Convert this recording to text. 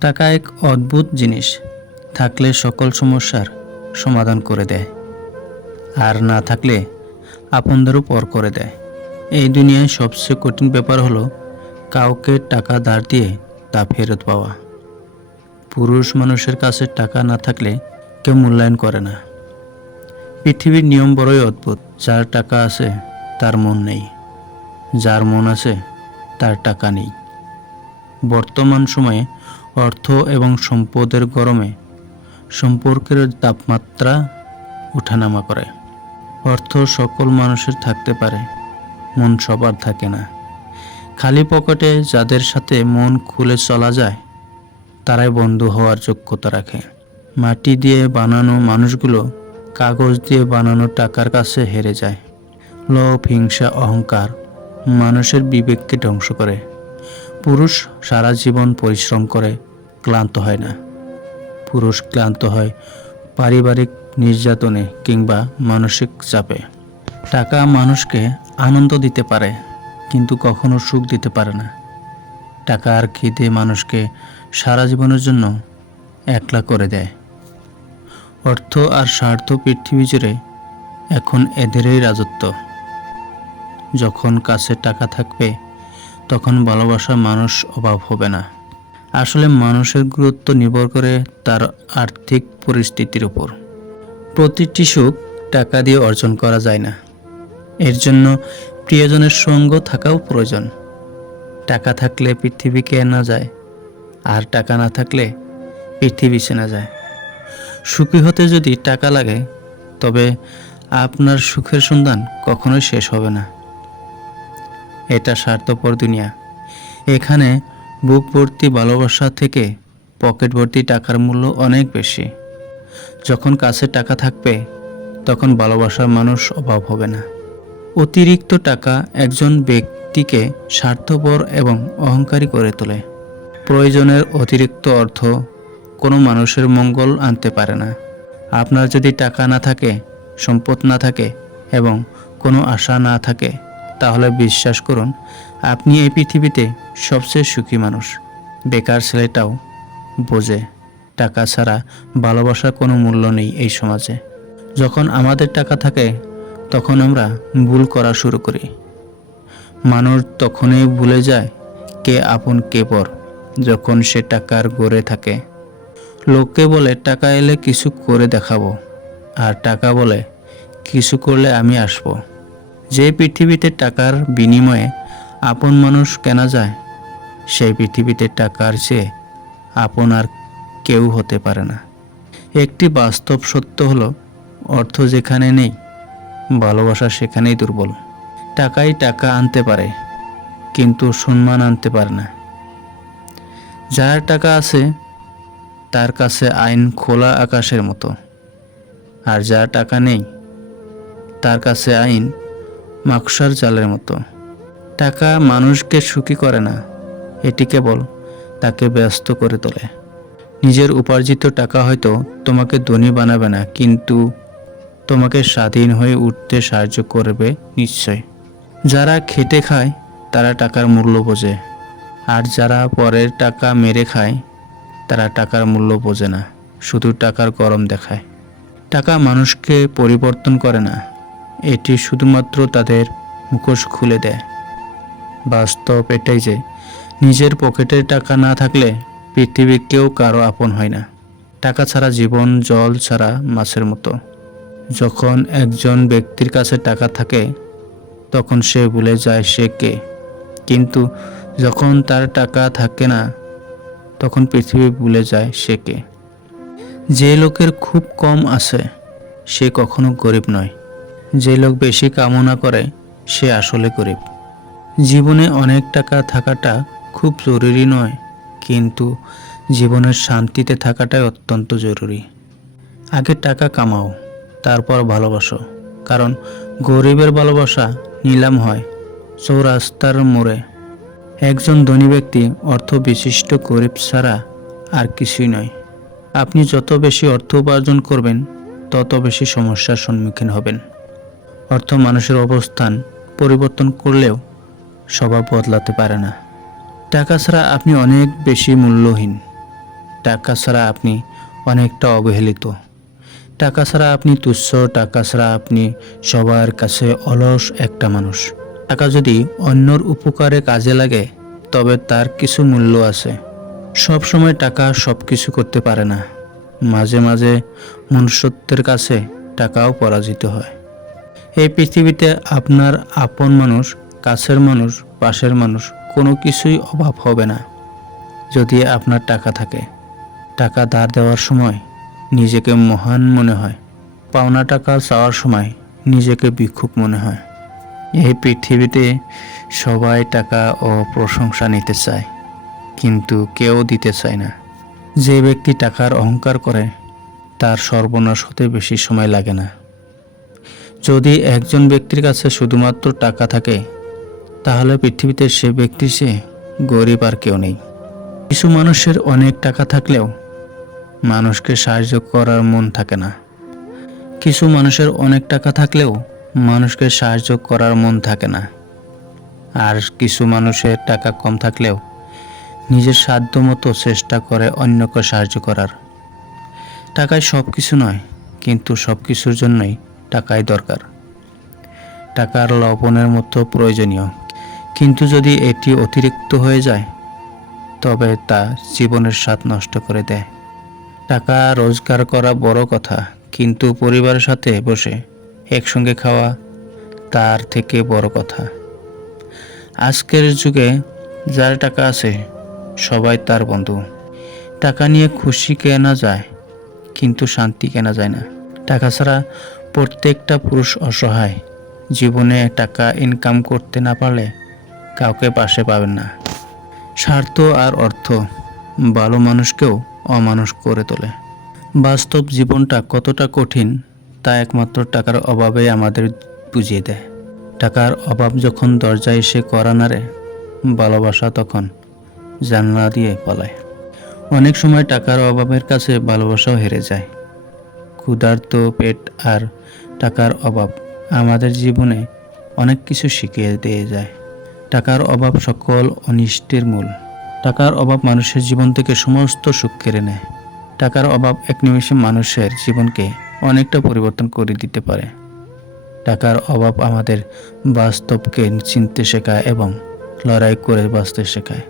টাকা এক অদ্ভুত জিনিস, থাকলে সকল সমস্যার সমাধান করে দেয়, আর না থাকলে আপনদেরও পর করে দেয়। এই দুনিয়ায় সবচেয়ে কঠিন ব্যাপার হলো কাউকে টাকা ধার দিয়ে তা ফেরত পাওয়া। পুরুষ মানুষের কাছে টাকা না থাকলে কেউ মূল্যায়ন করে না। পৃথিবীর নিয়ম বড়ই অদ্ভুত। যার টাকা আছে তার মন নেই, যার মন আছে তার টাকা নেই। বর্তমান সময়ে অর্থ এবং সম্পদের গরমে সম্পর্কের তাপমাত্রা ওঠানামা করে। অর্থ সকল মানুষের থাকতে পারে, মন সবার থাকে না। খালি পকেটে যাদের সাথে মন খুলে চলা যায় তারাই বন্ধু হওয়ার যোগ্যতা রাখে। মাটি দিয়ে বানানো মানুষগুলো কাগজ দিয়ে বানানো টাকার কাছে হেরে যায়। লোভ, হিংসা, অহংকার মানুষের বিবেককে ধ্বংস করে। পুরুষ সারা জীবন পরিশ্রম করে, ক্লান্ত হয় না। পুরুষ ক্লান্ত হয় পারিবারিক নির্যাতনে কিংবা মানসিক চাপে। টাকা মানুষকে আনন্দ দিতে পারে, কিন্তু কখনো সুখ দিতে পারে না। টাকা আর খিদে মানুষকে সারা জীবনের জন্য একলা করে দেয়। অর্থ আর স্বার্থ পৃথিবী জুড়ে এখন এদেরই রাজত্ব। যখন কাছে টাকা থাকবে তখন ভালোবাসা মানুষ অভাব হবে না। আসলে মানুষের গুরুত্ব নির্ভর করে তার আর্থিক পরিস্থিতির উপর। প্রতিটি সুখ টাকা দিয়ে অর্জন করা যায় না। এর জন্য প্রিয়জনের সঙ্গ থাকাও প্রয়োজন। টাকা থাকলে পৃথিবী কেনা যায়, আর টাকা না থাকলে পৃথিবী চেনা যায়। সুখী হতে যদি টাকা লাগে তবে আপনার সুখের সন্ধান কখনোই শেষ হবে না। এটা স্বার্থপর দুনিয়া। এখানে বুক ভর্তি ভালোবাসা থেকে পকেট ভর্তি টাকার মূল্য অনেক বেশি। যখন কাছে টাকা থাকবে তখন ভালোবাসার মানুষ অভাব হবে না। অতিরিক্ত টাকা একজন ব্যক্তিকে স্বার্থপর এবং অহংকারী করে তোলে। প্রয়োজনের অতিরিক্ত অর্থ কোনো মানুষের মঙ্গল আনতে পারে না। আপনার যদি টাকা না থাকে, সম্পদ না থাকে এবং কোনো আশা না থাকে, তাহলে বিশ্বাস করুন আপনি এই পৃথিবীতে সবচেয়ে সুখী মানুষ। বেকার ছেলেটাও বোঝে টাকা ছাড়া ভালোবাসার কোনো মূল্য নেই এই সমাজে। যখন আমাদের টাকা থাকে তখন আমরা ভুল করা শুরু করি। মানুষ তখনই ভুলে যায় কে আপন কে পর, যখন সে টাকার গড়ে থাকে। লোকে বলে টাকা এলে কিছু করে দেখাবো, আর টাকা বলে কিছু করলে আমি আসবো। যে পৃথিবীতে টাকার বিনিময়ে আপন মানুষ কেনা যায়, সেই পৃথিবীতে টাকার চেয়ে আপন আর কেউ হতে পারে না। একটি বাস্তব সত্য হলো, অর্থ যেখানে নেই ভালোবাসা সেখানেই দুর্বল। টাকাই টাকা আনতে পারে, কিন্তু সম্মান আনতে পারে না। যার টাকা আছে তার কাছে আইন খোলা আকাশের মতো, আর যার টাকা নেই তার কাছে আইন মাকসার জালের মতো। টাকা মানুষকে সুখী করে না, এটি কেবল তাকে ব্যস্ত করে তোলে। নিজের উপার্জিত টাকা হয়তো তোমাকে ধনী বানাবে না, কিন্তু তোমাকে স্বাধীন হয়ে উঠতে সাহায্য করবে নিশ্চয়। যারা খেটে খায় তারা টাকার মূল্য বোঝে, আর যারা পরের টাকা মেরে খায় তারা টাকার মূল্য বোঝে না, শুধু টাকার গরম দেখায়। টাকা মানুষকে পরিবর্তন করে না, এটি শুধুমাত্র তাদের মুখোশ খুলে দেয়। বাস্তব এটাই যে নিজের পকেটের টাকা না থাকলে পৃথিবীর কেউ কারো আপন হয় না। টাকা ছাড়া জীবন জল ছাড়া মাছের মতো। যখন একজন ব্যক্তির কাছে টাকা থাকে তখন সে ভুলে যায় সে কে, কিন্তু যখন তার টাকা থাকে না তখন পৃথিবী ভুলে যায় সে কে। যে লোকের খুব কম আছে সে কখনো গরিব নয়। যে লোক বেশি কামনা করে সে আসলে গরিব। জীবনে অনেক টাকা থাকাটা খুব জরুরি নয়, কিন্তু জীবনের শান্তিতে থাকাটাই অত্যন্ত জরুরি। আগে টাকা কামাও, তারপর ভালোবাসো, কারণ গরিবের ভালোবাসা নিলাম হয় চৌরাস্তার মোড়ে। একজন ধনী ব্যক্তি অর্থ বিশিষ্ট গরিব ছাড়া আর কিছুই নয়। আপনি যত বেশি অর্থ উপার্জন করবেন তত বেশি সমস্যার সম্মুখীন হবেন। অর্থ মানুষের অবস্থান পরিবর্তন করলেও স্বভাব বদলাতে পারে না। টাকা ছাড়া আপনি অনেক বেশি মূল্যহীন। টাকা ছাড়া আপনি অনেকটা অবহেলিত। টাকা ছাড়া আপনি তুচ্ছ, টাকা ছাড়া আপনি সবার কাছে অলস একটা মানুষ। টাকা যদি অন্যর উপকারে কাজে লাগে তবে তার কিছু মূল্য আছে। সব সময় টাকা সব কিছু করতে পারে না। মাঝে মাঝে মনুষ্যত্বের কাছে টাকাও পরাজিত হয়। এই পৃথিবীতে আপনার আপন মানুষ, কাছের মানুষ, পাশের মানুষ কোনো কিছুই অভাব হবে না যদি আপনার টাকা থাকে। টাকা ধার দেওয়ার সময় নিজেকে মহান মনে হয়, পাওনা টাকা চাওয়ার সময় নিজেকে ভিক্ষুক মনে হয়। এই পৃথিবীতে সবাই টাকা ও প্রশংসা নিতে চায়, কিন্তু কেউ দিতে চায় না। যে ব্যক্তি টাকার অহংকার করে তার সর্বনাশ হতে বেশি সময় লাগে না। যদি একজন ব্যক্তির কাছে শুধুমাত্র টাকা থাকে তাহলে পৃথিবীতে সে ব্যক্তির চেয়ে গরিব আর কেউ নেই। কিছু মানুষের অনেক টাকা থাকলেও মানুষকে সাহায্য করার মন থাকে না। কিছু মানুষের অনেক টাকা থাকলেও মানুষকে সাহায্য করার মন থাকে না। আর কিছু মানুষের টাকা কম থাকলেও নিজের সাধ্যমতো চেষ্টা করে অন্যকে সাহায্য করার। টাকায় সব কিছু নয়, কিন্তু সব কিছুর জন্যই টাকাই দরকার। টাকার লবণের মতো প্রয়োজনীয়, কিন্তু যদি এটি অতিরিক্ত হয়ে যায় তবে তা জীবনের স্বাদ নষ্ট করে দেয়। টাকা রোজগার করা বড় কথা, কিন্তু পরিবারের সাথে বসে একসঙ্গে খাওয়া তার থেকে বড় কথা। আজকের যুগে যার টাকা আছে সবাই তার বন্ধু। টাকা নিয়ে খুশি কেনা যায়, কিন্তু শান্তি কেনা যায় না। টাকা ছাড়া প্রত্যেকটা পুরুষ অসহায়। জীবনে টাকা ইনকাম করতে না পারলে কাউকে পাশে পাবেন না। স্বার্থ আর অর্থ ভালো মানুষকেও অমানুষ করে তোলে। বাস্তব জীবনটা কতটা কঠিন তা একমাত্র টাকার অভাবেই আমাদের বুঝিয়ে দেয়। টাকার অভাব যখন দরজায় এসে কড়া নাড়ে, ভালোবাসা তখন জানলা দিয়ে পালায়। অনেক সময় টাকার অভাবের কাছে ভালোবাসাও হেরে যায়। ক্ষুধার্ত পেট আর টাকার অভাব আমাদের জীবনে অনেক কিছু শিখিয়ে দিয়ে যায়। টাকার অভাব সকল অনিষ্টের মূল। টাকার অভাব মানুষের জীবন থেকে সমস্ত সুখ কেড়ে নেয়। টাকার অভাব এক নিমেষে মানুষের জীবনকে অনেকটা পরিবর্তন করে দিতে পারে। টাকার অভাব আমাদের বাস্তবকে চিনতে শেখায় এবং লড়াই করে বাঁচতে শেখায়।